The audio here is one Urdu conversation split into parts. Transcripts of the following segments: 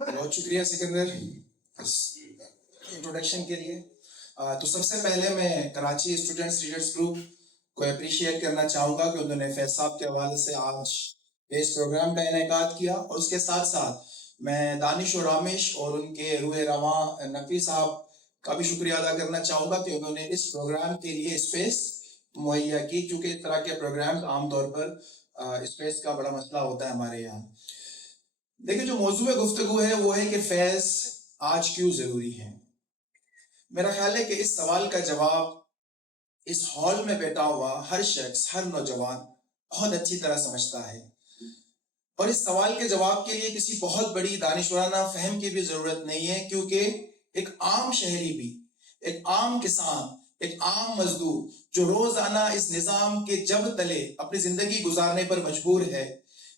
بہت شکریہ سکندر انٹروڈکشن کے لیے. تو سب سے پہلے میں کراچی اسٹوڈنٹس ریڈرز گروپ کو اپریشیٹ کرنا چاہوں گا کہ انہوں نے فیض صاحب کے حوالے سے آج اس پروگرام کا انعقاد کیا, اور اس کے ساتھ ساتھ میں دانش و رامش اور ان کے روح رواں نقوی صاحب کا بھی شکریہ ادا کرنا چاہوں گا کہ انہوں نے اس پروگرام کے لیے اسپیس مہیا کی, کیونکہ اس طرح کے پروگرام عام طور پر اسپیس کا بڑا مسئلہ ہوتا ہے ہمارے یہاں. دیکھیں, جو موضوع گفتگو ہے وہ ہے کہ فیض آج کیوں ضروری ہے. میرا خیال ہے کہ اس سوال کا جواب اس ہال میں بیٹھا ہوا ہر شخص, ہر نوجوان بہت اچھی طرح سمجھتا ہے, اور اس سوال کے جواب کے لیے کسی بہت بڑی دانشورانہ فہم کی بھی ضرورت نہیں ہے, کیونکہ ایک عام شہری بھی, ایک عام کسان, ایک عام مزدور جو روزانہ اس نظام کے جب تلے اپنی زندگی گزارنے پر مجبور ہے,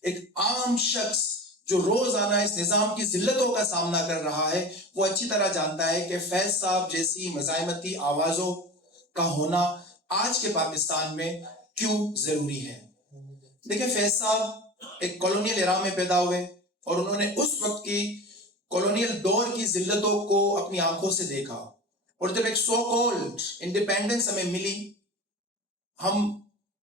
ایک عام شخص جو روزانہ اس نظام کی ذلتوں کا سامنا کر رہا ہے, وہ اچھی طرح جانتا ہے کہ فیض صاحب جیسی مزاحمتی آوازوں کا ہونا آج کے پاکستان میں کیوں ضروری ہے. دیکھیں, فیض صاحب ایک کالونیل ایرا میں پیدا ہوئے, اور انہوں نے اس وقت کی کالونیل دور کی ذلتوں کو اپنی آنکھوں سے دیکھا, اور جب ایک سو کالڈ انڈیپینڈنس ہمیں ملی, ہم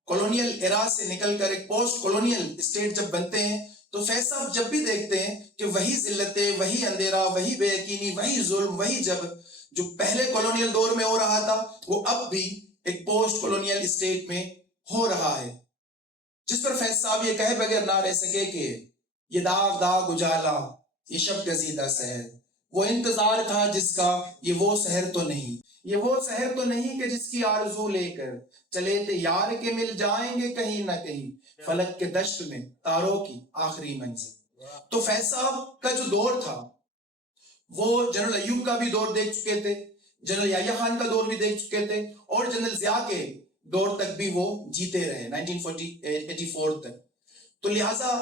کالونیل ایرا سے نکل کر ایک پوسٹ کالونیل اسٹیٹ جب بنتے ہیں, تو فیض صاحب جب بھی دیکھتے ہیں کہ وہی ذلتیں, وہی اندھیرا, وہی بے یقینی, وہی ظلم, وہی جبر جو پہلے کالونیل دور میں ہو رہا تھا, وہ اب بھی ایک پوسٹ کالونیل اسٹیٹ میں ہو رہا ہے, جس پر فیض صاحب یہ کہے بغیر نہ رہ سکے کہ یہ داغ داغ اجالا, یہ شب گزیدہ سحر, وہ انتظار تھا جس کا, یہ وہ سحر تو نہیں, یہ وہ سحر تو نہیں کہ جس کی آرزو لے کر چلے تھے یار کے مل جائیں گے کہیں نہ کہیں فلک کے دشت میں تاروں کی آخری منزل. تو فیض صاحب کا جو دور تھا وہ جنرل ایوب کا بھی دور دیکھ چکے تھے, جنرل یحییٰ خان کا دور بھی دیکھ چکے تھے, اور جنرل ضیاء کے دور تک بھی وہ جیتے رہے 1984 تک. تو لہٰذا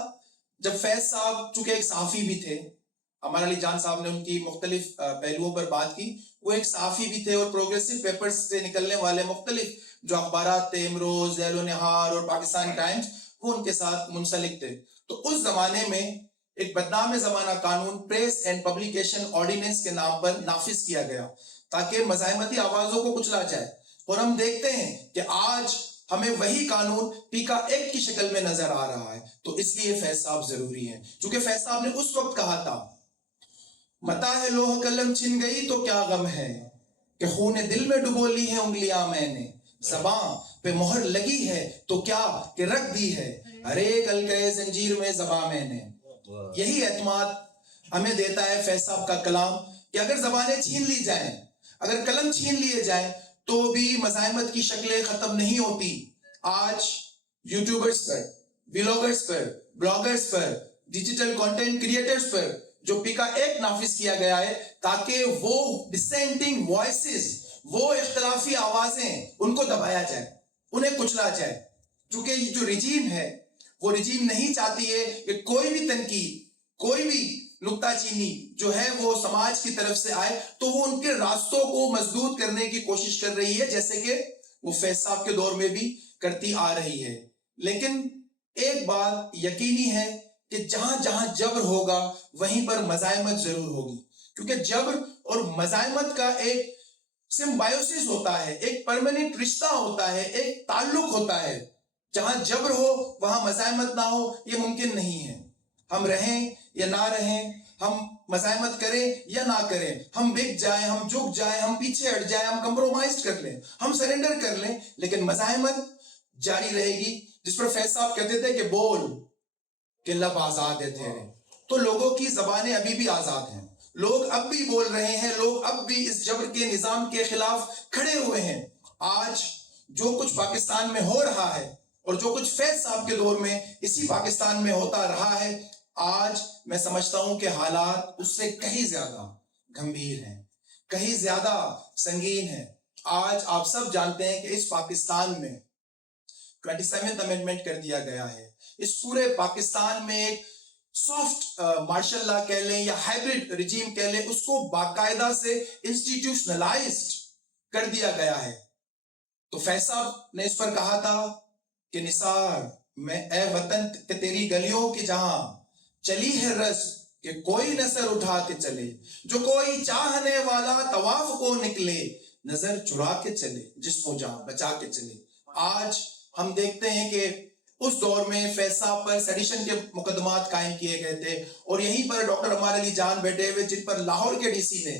جب فیض صاحب چونکہ ایک صحافی بھی تھے, ہمارا علی جان صاحب نے ان کی مختلف پہلوؤں پر بات کی, وہ ایک صحافی بھی تھے اور پروگریسو پیپرز سے نکلنے والے مختلف جو اخبارات تھے, امروز, ذیل و نہار اور پاکستان ٹائمز, وہ ان کے ساتھ منسلک تھے. تو اس زمانے میں ایک بدنام زمانہ قانون پریس اینڈ پبلیکیشن آرڈیننس کے نام پر نافذ کیا گیا تاکہ مزاحمتی آوازوں کو کچلا جائے, اور ہم دیکھتے ہیں کہ آج ہمیں وہی قانون پیکا ایکٹ کی شکل میں نظر آ رہا ہے. تو اس لیے فیض صاحب ضروری ہے, چونکہ فیض صاحب نے اس وقت کہا تھا, متا ہے لوح قلم چھن گئی تو کیا غم ہے, کہ خون دل میں ڈبو لی ہے انگلیاں میں نے, زباں پہ مہر لگی ہے تو کیا کہ رکھ دی ہے ہر ایک حلقۂ زنجیر میں زباں میں نے. یہی اعتماد ہمیں دیتا ہے فیض صاحب کا کلام, کہ اگر زبانیں چھین لی جائیں, اگر قلم چھین لیے جائیں, تو بھی مزاحمت کی شکلیں ختم نہیں ہوتی. آج یوٹیوبرز پر, ویلاگرز پر, بلاگرز پر, ڈیجیٹل کانٹینٹ کریٹرز پر جو پیکا ایکٹ نافذ کیا گیا ہے تاکہ وہ ڈسینٹنگ وائسز, وہ اختلافی آوازیں, ان کو دبایا جائے, انہیں کچلا جائے. چونکہ یہ جو رجیم ہے وہ رجیم نہیں چاہتی ہے کہ کوئی بھی تنقید, کوئی بھی نکتہ چینی جو ہے وہ سماج کی طرف سے آئے, تو وہ ان کے راستوں کو مسدود کرنے کی کوشش کر رہی ہے, جیسے کہ وہ فیض صاحب کے دور میں بھی کرتی آ رہی ہے. لیکن ایک بات یقینی ہے کہ جہاں جہاں جبر ہوگا وہیں پر مزاحمت ضرور ہوگی, کیونکہ جبر اور مزاحمت کا ایک سمبائیوسس ہوتا ہے, ایک پرماننٹ رشتہ ہوتا ہے, ایک تعلق ہوتا ہے. جہاں جبر ہو وہاں مزاحمت نہ ہو, یہ ممکن نہیں ہے. ہم رہیں یا نہ رہیں, ہم مزاحمت کریں یا نہ کریں, ہم بک جائیں, ہم جھک جائیں, ہم پیچھے ہٹ جائیں, ہم کمپرومائز کر لیں, ہم سرنڈر کر لیں, لیکن مزاحمت جاری رہے گی. جس پر فیض صاحب کہتے تھے کہ بول کہ لب آزاد ہے تیرے. تو لوگوں کی زبانیں ابھی بھی آزاد ہیں, لوگ اب بھی بول رہے ہیں, لوگ اب بھی اس جبر کے نظام کے خلاف کھڑے ہوئے ہیں. آج جو کچھ پاکستان میں ہو رہا ہے, اور جو کچھ فیض صاحب کے دور میں اسی پاکستان میں ہوتا رہا ہے, آج میں سمجھتا ہوں کہ حالات اس سے کہیں زیادہ گمبھیر ہیں, کہیں زیادہ سنگین ہیں. آج آپ سب جانتے ہیں کہ اس پاکستان میں 27th امینڈمنٹ کر دیا گیا ہے. اس پورے پاکستان میں ایک سافٹ مارشل لا کہہ لیں یا ہائبرڈ رجیم کہہ لیں, اس کو باقاعدہ سے انسٹیٹیوشنلائزڈ کر دیا گیا ہے. تو فیض صاحب نے اس پر کہا تھا کہ نثار میں اے وطن تیری گلیوں کی جہاں چلی ہے رس کہ کوئی نظر اٹھا کے چلے, جو کوئی چاہنے والا طواف کو نکلے, نظر چرا کے چلے, جسم و جان بچا کے چلے. آج ہم دیکھتے ہیں کہ اس دور میں فیض صاحب پر سیڈیشن کے مقدمات قائم کیے گئے تھے, اور یہیں پر ڈاکٹر عمار علی جان بیٹھے ہوئے جن پر لاہور کے ڈی سی نے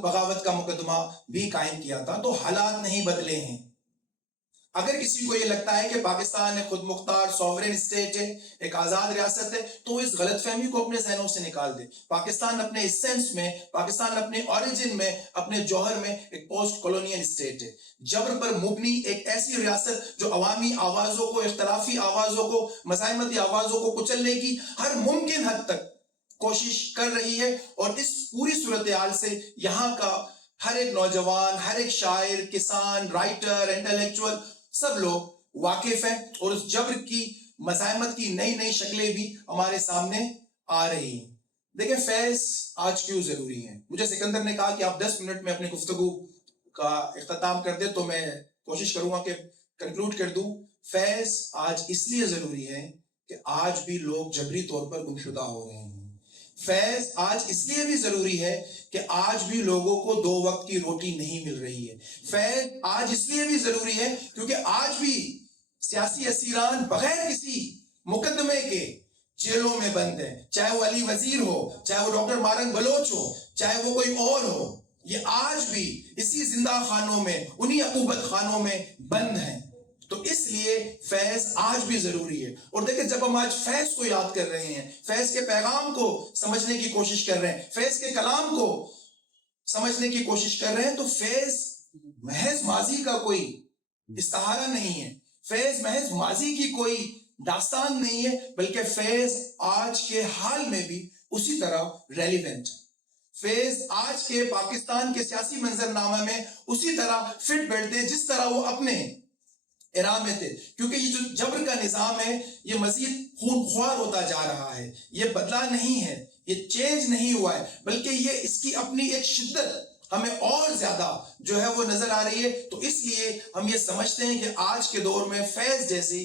بغاوت کا مقدمہ بھی قائم کیا تھا. تو حالات نہیں بدلے ہیں. اگر کسی کو یہ لگتا ہے کہ پاکستان ایک خود مختار سوورن اسٹیٹ ہے, ایک آزاد ریاست ہے, تو اس غلط فہمی کو اپنے ذہنوں سے نکال دے. پاکستان اپنے ایسنس میں, پاکستان اپنے اوریجن میں, اپنے جوہر میں ایک پوسٹ کولونیل اسٹیٹ ہے, جبر پر مبنی ایک ایسی ریاست جو عوامی آوازوں کو, اختلافی آوازوں کو, مزاحمتی آوازوں کو کچلنے کی ہر ممکن حد تک کوشش کر رہی ہے. اور اس پوری صورتحال سے یہاں کا ہر ایک نوجوان, ہر ایک شاعر, کسان, رائٹر, انٹلیکچوئل, سب لوگ واقف ہیں, اور اس جبر کی, مزاحمت کی نئی نئی شکلیں بھی ہمارے سامنے آ رہی ہیں. دیکھیں فیض آج کیوں ضروری ہے. مجھے سکندر نے کہا کہ آپ 10 منٹ میں اپنی گفتگو کا اختتام کر دیں, تو میں کوشش کروں گا کہ کنکلوڈ کر دوں. فیض آج اس لیے ضروری ہے کہ آج بھی لوگ جبری طور پر گمشدہ ہو رہے ہیں. فیض آج اس لیے بھی ضروری ہے کہ آج بھی لوگوں کو 2 وقت کی روٹی نہیں مل رہی ہے. فیض آج اس لیے بھی ضروری ہے کیونکہ آج بھی سیاسی اسیران بغیر کسی مقدمے کے جیلوں میں بند ہیں, چاہے وہ علی وزیر ہو, چاہے وہ ڈاکٹر مارنگ بلوچ ہو, چاہے وہ کوئی اور ہو. یہ آج بھی اسی زندہ خانوں میں, انہی عقوبت خانوں میں بند ہیں. تو اس لیے فیض آج بھی ضروری ہے. اور دیکھیں جب ہم آج فیض کو یاد کر رہے ہیں, فیض کے پیغام کو سمجھنے کی کوشش کر رہے ہیں, فیض کے کلام کو سمجھنے کی کوشش کر رہے ہیں, تو فیض محض ماضی کا کوئی استعارہ نہیں ہے, فیض محض ماضی کی کوئی داستان نہیں ہے, بلکہ فیض آج کے حال میں بھی اسی طرح ریلیونٹ ہے. فیض آج کے پاکستان کے سیاسی منظرنامہ میں اسی طرح فٹ بیٹھتے ہیں جس طرح وہ اپنے ایرا میں تھے. کیونکہ یہ جو جبر کا نظام ہے یہ مزید خونخوار ہوتا جا رہا ہے, یہ بدلا نہیں ہے, یہ چینج نہیں ہوا ہے, بلکہ یہ اس کی اپنی ایک شدت ہمیں اور زیادہ جو ہے وہ نظر آ رہی ہے. تو اس لیے ہم یہ سمجھتے ہیں کہ آج کے دور میں فیض جیسی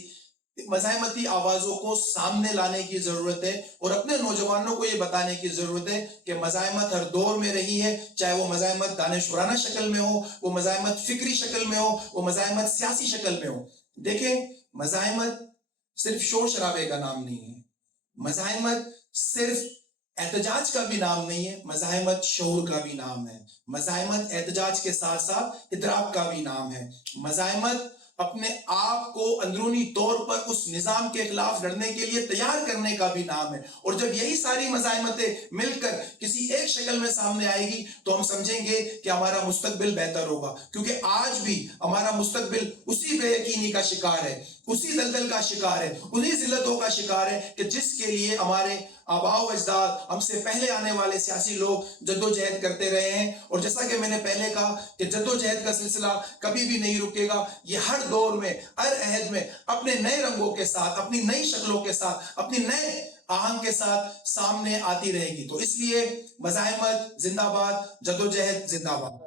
مزاحمتی آوازوں کو سامنے لانے کی ضرورت ہے, اور اپنے نوجوانوں کو یہ بتانے کی ضرورت ہے کہ مزاحمت ہر دور میں رہی ہے, چاہے وہ مزاحمت دانشورانہ شکل میں ہو, وہ مزاحمت فکری شکل میں ہو, وہ مزاحمت سیاسی شکل میں ہو. دیکھیں مزاحمت صرف شور شرابے کا نام نہیں ہے, مزاحمت صرف احتجاج کا بھی نام نہیں ہے, مزاحمت شعور کا بھی نام ہے, مزاحمت احتجاج کے ساتھ ساتھ ادراک کا بھی نام ہے, مزاحمت اپنے آپ کو اندرونی طور پر اس نظام کے خلاف لڑنے کے لیے تیار کرنے کا بھی نام ہے. اور جب یہی ساری مزاحمتیں مل کر کسی ایک شکل میں سامنے آئے گی تو ہم سمجھیں گے کہ ہمارا مستقبل بہتر ہوگا. کیونکہ آج بھی ہمارا مستقبل اسی بے یقینی کا شکار ہے, اسی دلدل کا شکار ہے, انہی ذلتوں کا شکار ہے کہ جس کے لیے ہمارے آباء و اجداد, ہم سے پہلے آنے والے سیاسی لوگ جدوجہد کرتے رہے ہیں. اور جیسا کہ میں نے پہلے کہا کہ جدوجہد کا سلسلہ کبھی بھی نہیں رکے گا. یہ ہر دور میں, ہر عہد میں اپنے نئے رنگوں کے ساتھ, اپنی نئی شکلوں کے ساتھ, اپنی نئے آہنگ کے ساتھ سامنے آتی رہے گی. تو اس لیے مزاحمت زندہ باد, جدوجہد زندہ باد.